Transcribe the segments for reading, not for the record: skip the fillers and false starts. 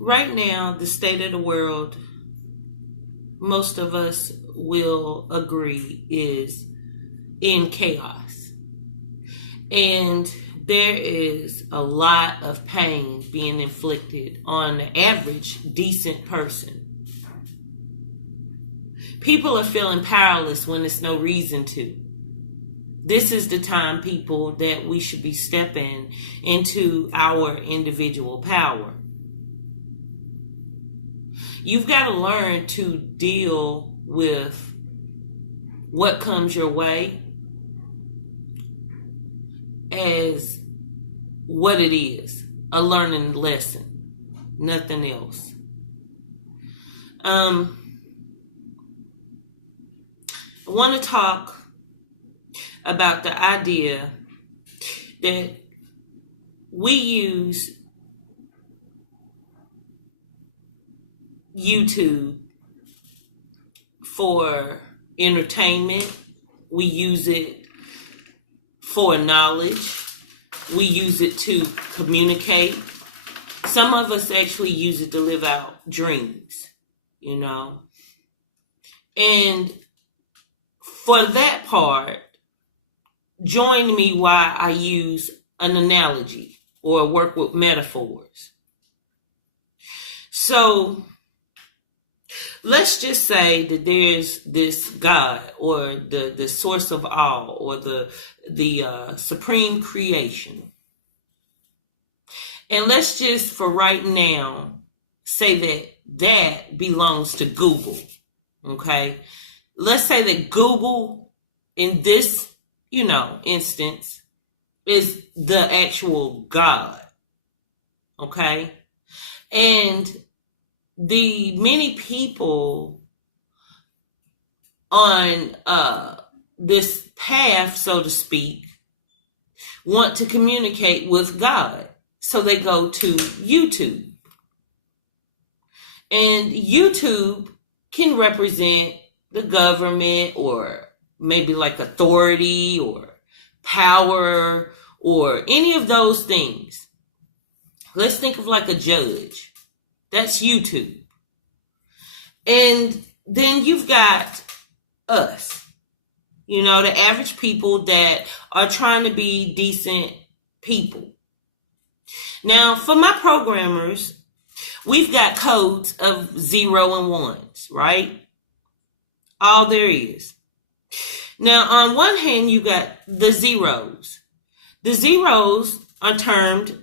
Right now, the state of the world, most of us will agree, is in chaos. And there is a lot of pain being inflicted on the average decent person. People are feeling powerless when there's no reason to. This is the time, people, that we should be stepping into our individual power. You've got to learn to deal with what comes your way as what it is, a learning lesson, nothing else. I want to talk about the idea that we use YouTube for entertainment. We use it for knowledge. We use it to communicate. Some of us actually use it to live out dreams, And for that part, join me while I use an analogy or work with metaphors. So let's just say that there's this God or the source of all or the supreme creation. And let's just, for right now, say that belongs to Google. Okay? Let's say that Google in this, instance is the actual God. Okay? And the many people on this path, so to speak, want to communicate with God. So they go to YouTube. And YouTube can represent the government or maybe like authority or power or any of those things. Let's think of like a judge. That's YouTube. And then you've got us, the average people that are trying to be decent people. Now, for my programmers, we've got codes of 0 and 1s, right? All there is. Now, on one hand, you got the zeros. The zeros are termed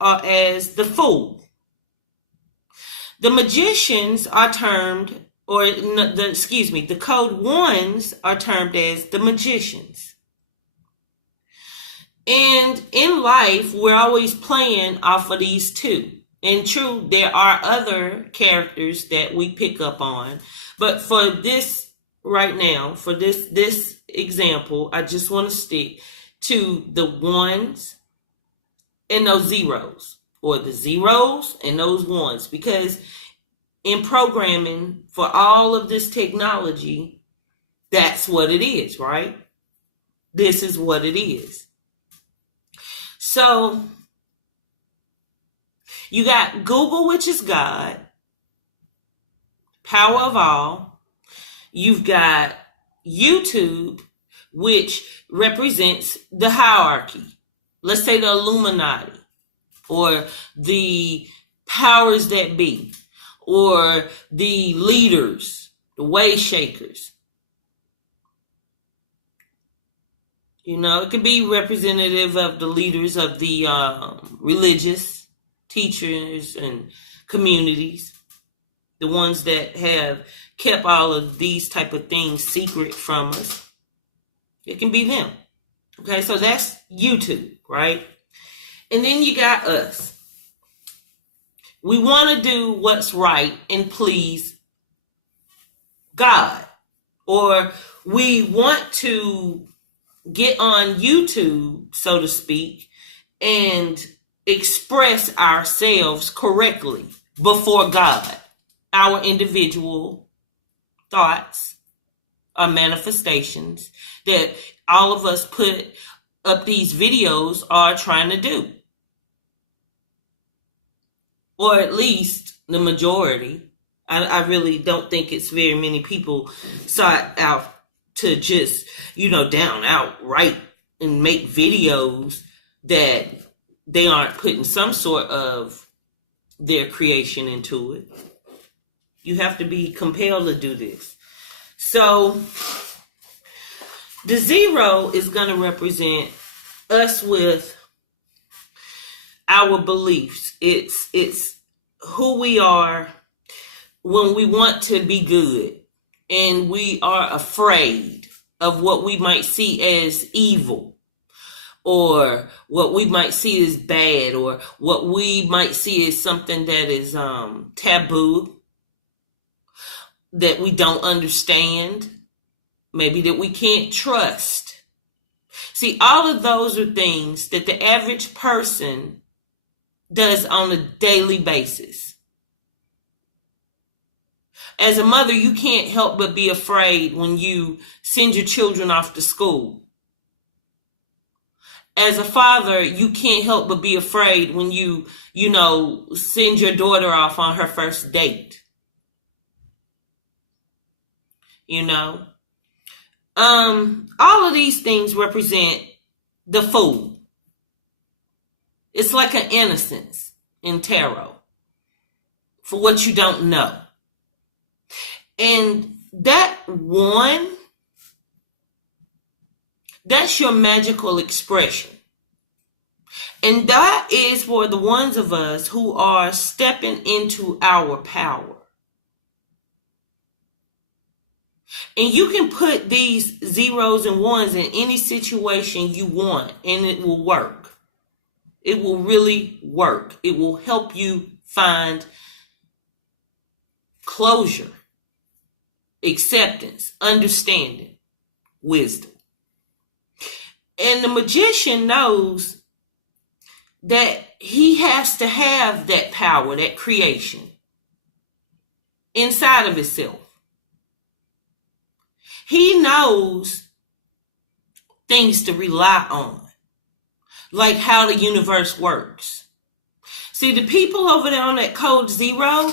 as the fool. The magicians are termed, the code 1s are termed as the magicians. And in life, we're always playing off of these two. And true, there are other characters that we pick up on. But for this right now, for this example, I just want to stick to the 1s and those zeros. Or the zeros and those 1s. Because in programming, for all of this technology, that's what it is, right? This is what it is. So, you got Google, which is God, power of all. You've got YouTube, which represents the hierarchy. Let's say the Illuminati, or the powers that be, or the leaders, the way shakers. It could be representative of the leaders of the religious teachers and communities, the ones that have kept all of these type of things secret from us. It can be them. Okay, so that's YouTube, right? And then you got us. We want to do what's right and please God. Or we want to get on YouTube, so to speak, and express ourselves correctly before God. Our individual thoughts are manifestations that all of us put up these videos are trying to do. or at least the majority. I really don't think it's very many people sought out to just, down outright and make videos that they aren't putting some sort of their creation into it. You have to be compelled to do this. So the 0 is going to represent us with our beliefs. It's who we are when we want to be good and we are afraid of what we might see as evil, or what we might see as bad, or what we might see as something that is taboo, that we don't understand, maybe that we can't trust. See, all of those are things that the average person does on a daily basis. As a mother, you can't help but be afraid when you send your children off to school. As a father, you can't help but be afraid when you send your daughter off on her first date. All of these things represent the fool. It's like an innocence in tarot for what you don't know. And that 1, that's your magical expression. And that is for the ones of us who are stepping into our power. And you can put these 0s and 1s in any situation you want, and it will work. It will really work. It will help you find closure, acceptance, understanding, wisdom. And the magician knows that he has to have that power, that creation inside of himself. He knows things to rely on, like how the universe works. See, the people over there on that code 0,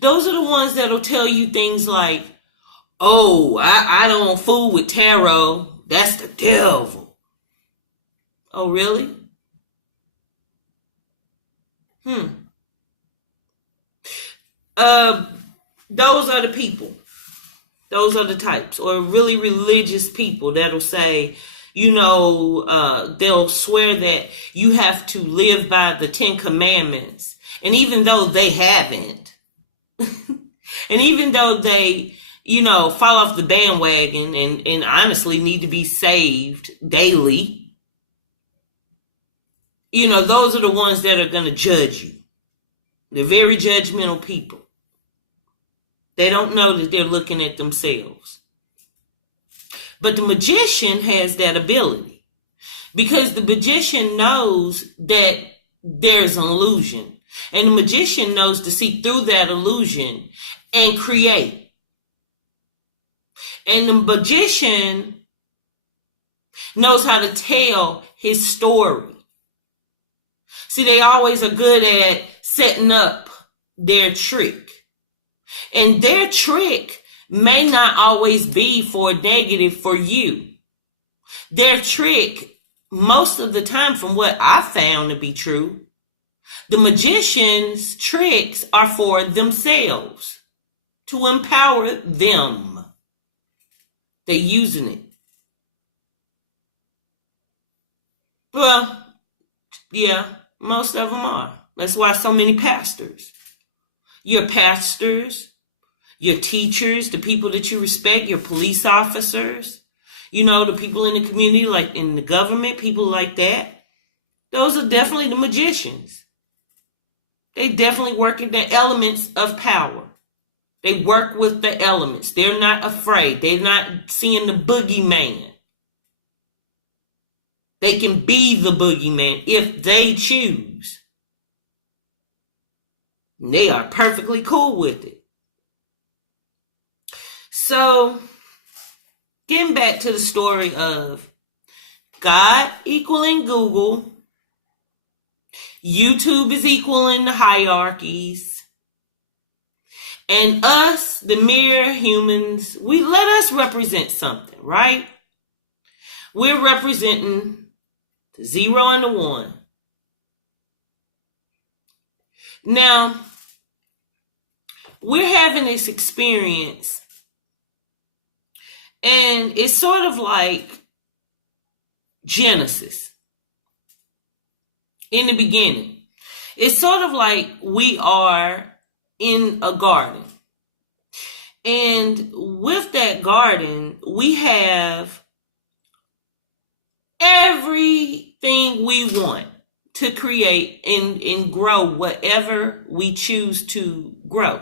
those are the ones that'll tell you things like, oh, I don't fool with tarot. That's the devil. Oh, really? Those are the people. Those are the types, or really religious people that'll say, they'll swear that you have to live by the 10 Commandments. And even though they haven't, and even though they, fall off the bandwagon and honestly need to be saved daily, those are the ones that are going to judge you. They're very judgmental people. They don't know that they're looking at themselves. But the magician has that ability, because the magician knows that there's an illusion. And the magician knows to see through that illusion and create. And the magician knows how to tell his story. See, they always are good at setting up their trick. And their trick may not always be for negative for you. Their trick, most of the time, from what I found to be true, the magician's tricks are for themselves, to empower them. They're using it. Well, yeah, most of them are. That's why so many pastors. Your pastors, your teachers, the people that you respect, your police officers, the people in the community, like in the government, people like that. Those are definitely the magicians. They definitely work in the elements of power. They work with the elements. They're not afraid. They're not seeing the boogeyman. They can be the boogeyman if they choose. They are perfectly cool with it. So, getting back to the story of God equaling Google YouTube is equaling the hierarchies. And us, the mere humans, we let us represent something, right? We're representing the 0 and the 1. Now, we're having this experience, and it's sort of like Genesis in the beginning. It's sort of like we are in a garden. And with that garden, we have everything we want to create and grow whatever we choose to grow.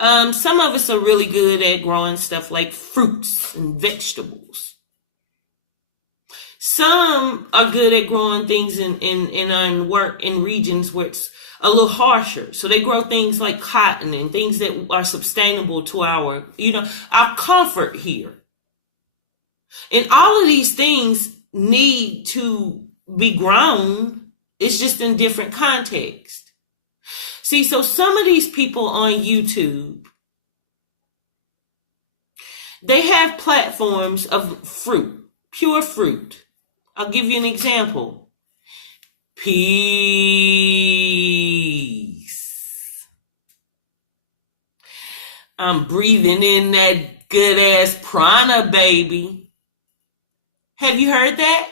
Some of us are really good at growing stuff like fruits and vegetables. Some are good at growing things in regions where it's a little harsher. So they grow things like cotton and things that are sustainable to our comfort here. And all of these things need to be grown. It's just in different context. See, so some of these people on YouTube, they have platforms of fruit, pure fruit. I'll give you an example. Peace. I'm breathing in that good ass prana, baby. Have you heard that?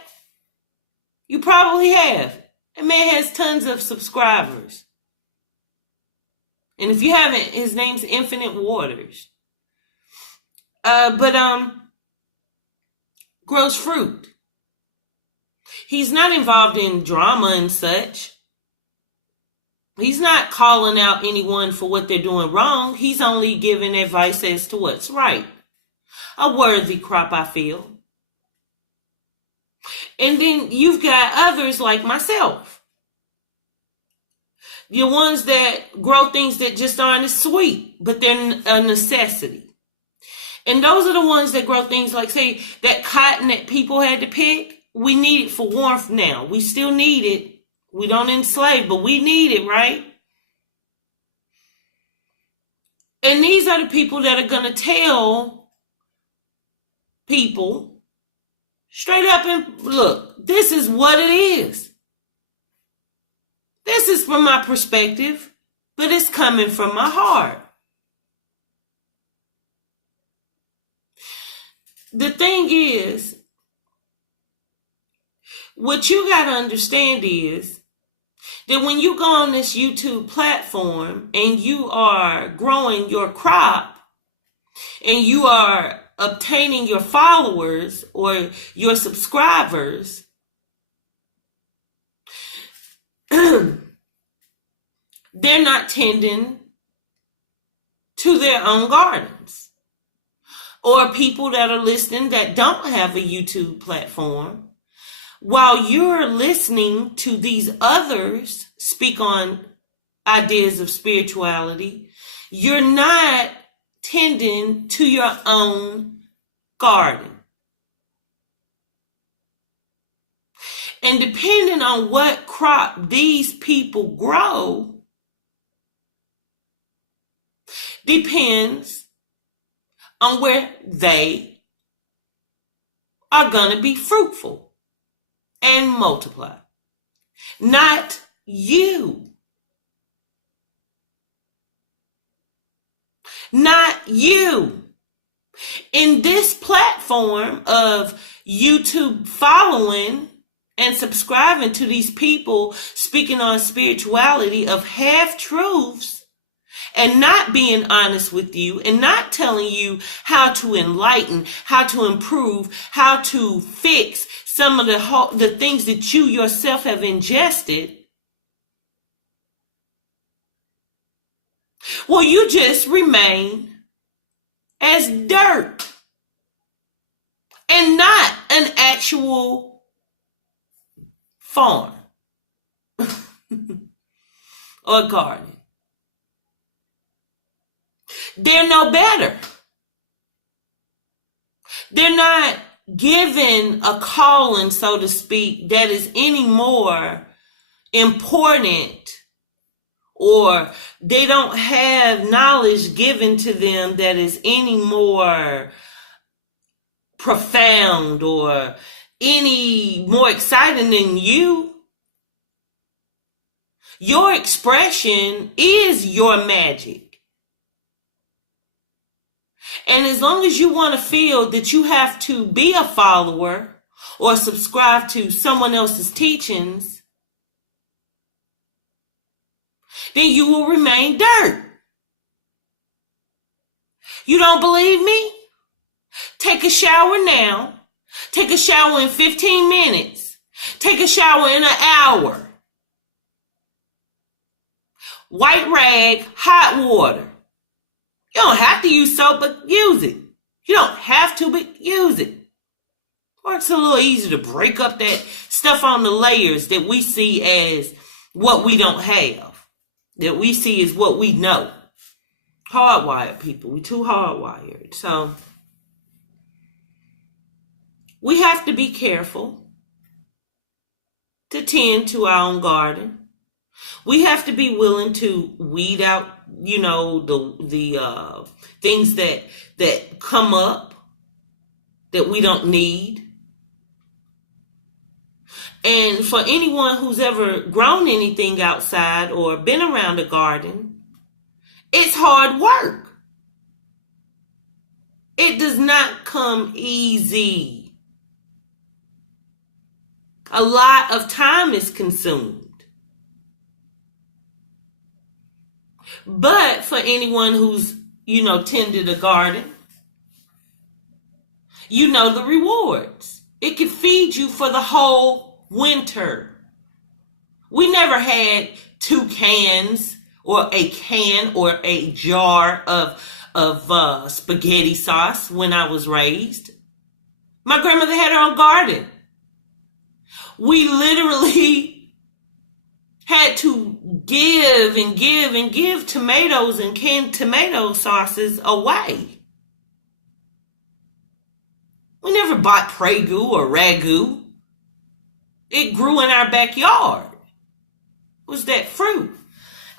You probably have. That man has tons of subscribers. And if you haven't, his name's Infinite Waters. Grows fruit. He's not involved in drama and such. He's not calling out anyone for what they're doing wrong. He's only giving advice as to what's right. A worthy crop, I feel. And then you've got others like myself. The ones that grow things that just aren't as sweet, but they're a necessity. And those are the ones that grow things like, say, that cotton that people had to pick. We need it for warmth now. We still need it. We don't enslave, but we need it, right? And these are the people that are going to tell people straight up and look, this is what it is. This is from my perspective, but it's coming from my heart. The thing is, what you got to understand is that when you go on this YouTube platform and you are growing your crop and you are obtaining your followers or your subscribers, they're not tending to their own gardens. Or people that are listening that don't have a YouTube platform, while you're listening to these others speak on ideas of spirituality, you're not tending to your own garden. And depending on what crop these people grow, depends on where they are going to be fruitful and multiply. Not you. Not you. In this platform of YouTube following and subscribing to these people speaking on spirituality of half-truths, and not being honest with you and not telling you how to enlighten, how to improve, how to fix some of the things that you yourself have ingested, well, you just remain as dirt and not an actual farm or garden. They're no better. They're not given a calling, so to speak, that is any more important, or they don't have knowledge given to them that is any more profound or any more exciting than you. Your expression is your magic. And as long as you want to feel that you have to be a follower or subscribe to someone else's teachings, then you will remain dirt. You don't believe me? Take a shower now. Take a shower in 15 minutes. Take a shower in an hour. White rag, hot water. You don't have to use soap, but use it. You don't have to, but use it. Or it's a little easier to break up that stuff on the layers that we see as what we don't have. That we see as what we know. Hardwired people. We too hardwired. So we have to be careful to tend to our own garden. We have to be willing to weed out, the things that come up that we don't need. And for anyone who's ever grown anything outside or been around a garden, it's hard work. It does not come easy. A lot of time is consumed. But for anyone who's, tended a garden, you know the rewards. It can feed you for the whole winter. We never had 2 cans or a can or a jar of spaghetti sauce when I was raised. My grandmother had her own garden. We literally had to give and give and give tomatoes and canned tomato sauces away. We never bought Prego or Ragu. It grew in our backyard. It was that fruit.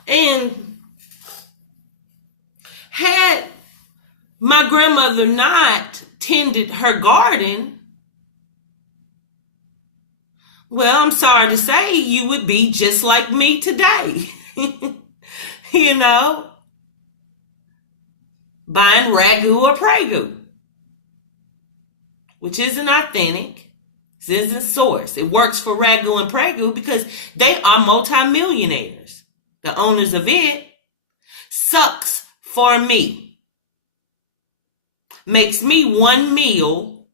And had my grandmother not tended her garden, well, I'm sorry to say, you would be just like me today. Buying Ragu or Prego, which isn't authentic. This isn't source. It works for Ragu and Prego because they are multimillionaires. The owners of it. Sucks for me. Makes me one meal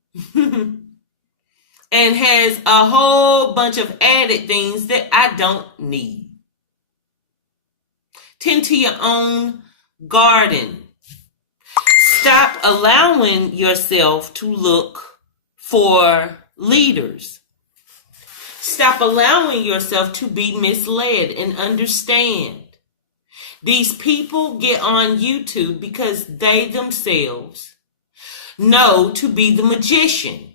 and has a whole bunch of added things that I don't need. Tend to your own garden. Stop allowing yourself to look for leaders. Stop allowing yourself to be misled and understand. These people get on YouTube because they themselves know to be the magician.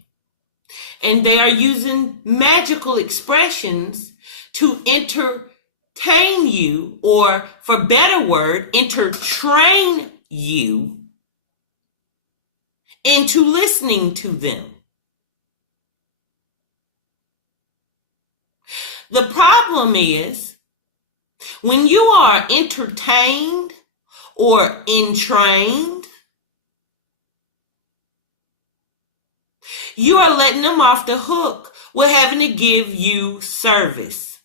And they are using magical expressions to entertain you, or for better word, entertrain you into listening to them. The problem is when you are entertained or entrained, you are letting them off the hook with having to give you service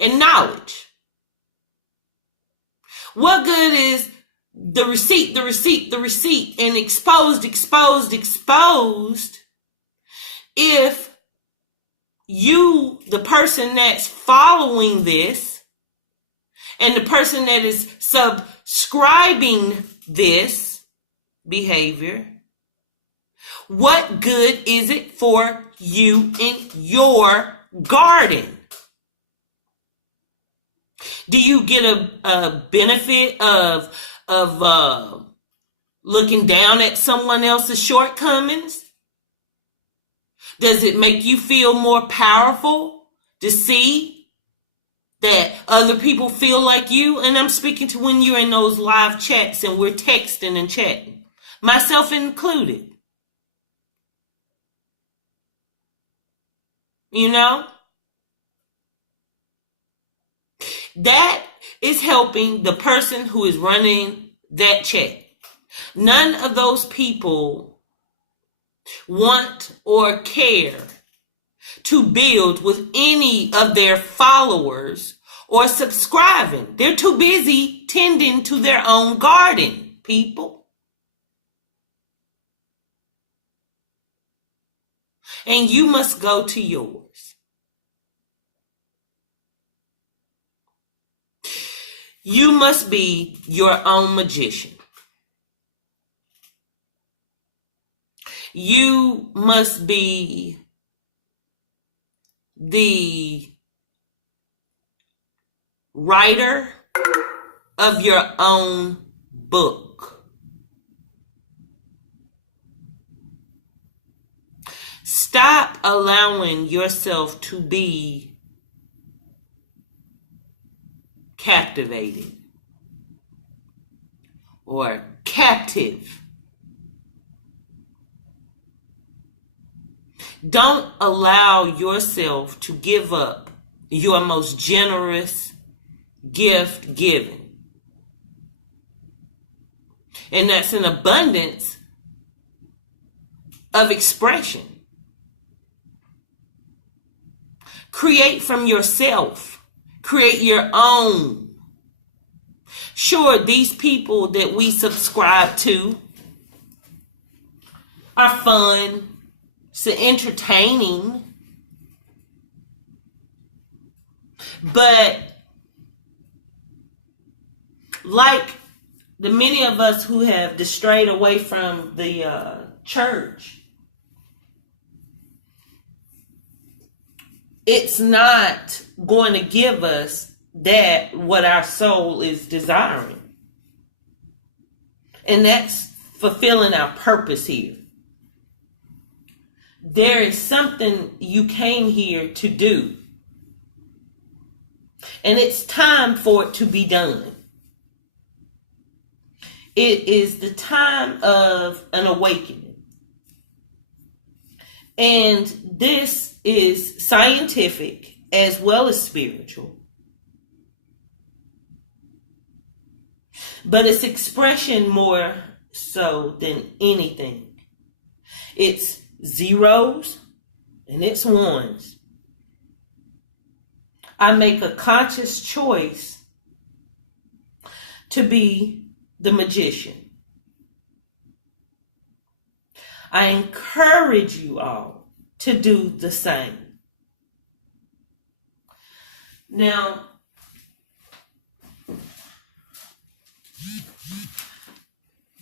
and knowledge. What good is the receipt, and exposed if you, the person that's following this, and the person that is subscribing this behavior, what good is it for you in your garden? Do you get a benefit of looking down at someone else's shortcomings? Does it make you feel more powerful to see that other people feel like you. And I'm speaking to when you're in those live chats and we're texting and chatting, myself included. You know? That is helping the person who is running that chat. None of those people want or care to build with any of their followers or subscribing. They're too busy tending to their own garden, people. And you must go to yours. You must be your own magician. You must be the writer of your own book. Stop allowing yourself to be captivated or captive. Don't allow yourself to give up your most generous gift giving. And that's an abundance of expression. Create from yourself. Create your own. Sure, these people that we subscribe to are fun. It's entertaining. But like the many of us who have strayed away from the church, it's not going to give us that what our soul is desiring. And that's fulfilling our purpose here. There is something you came here to do. And it's time for it to be done. It is the time of an awakening. And this is scientific as well as spiritual. But it's expression more so than anything. It's zeros and it's ones. I make a conscious choice to be the magician. I encourage you all to do the same. Now,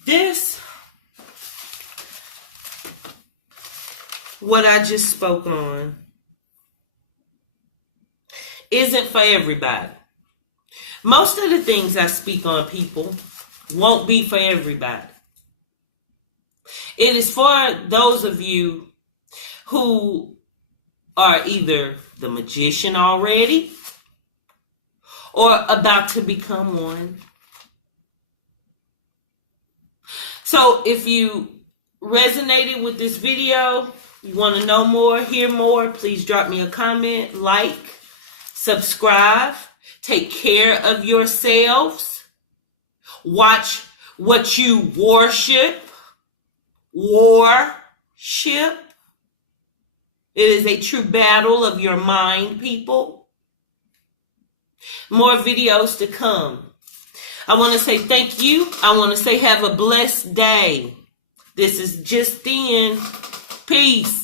this, what I just spoke on, isn't for everybody. Most of the things I speak on, people, won't be for everybody. It is for those of you who are either the magician already or about to become one. So if you resonated with this video, you want to know more, hear more, please drop me a comment, like, subscribe, take care of yourselves, watch what you worship. It is a true battle of your mind, people. More videos to come. I want to say thank you. I want to say have a blessed day. This is Just In. Peace.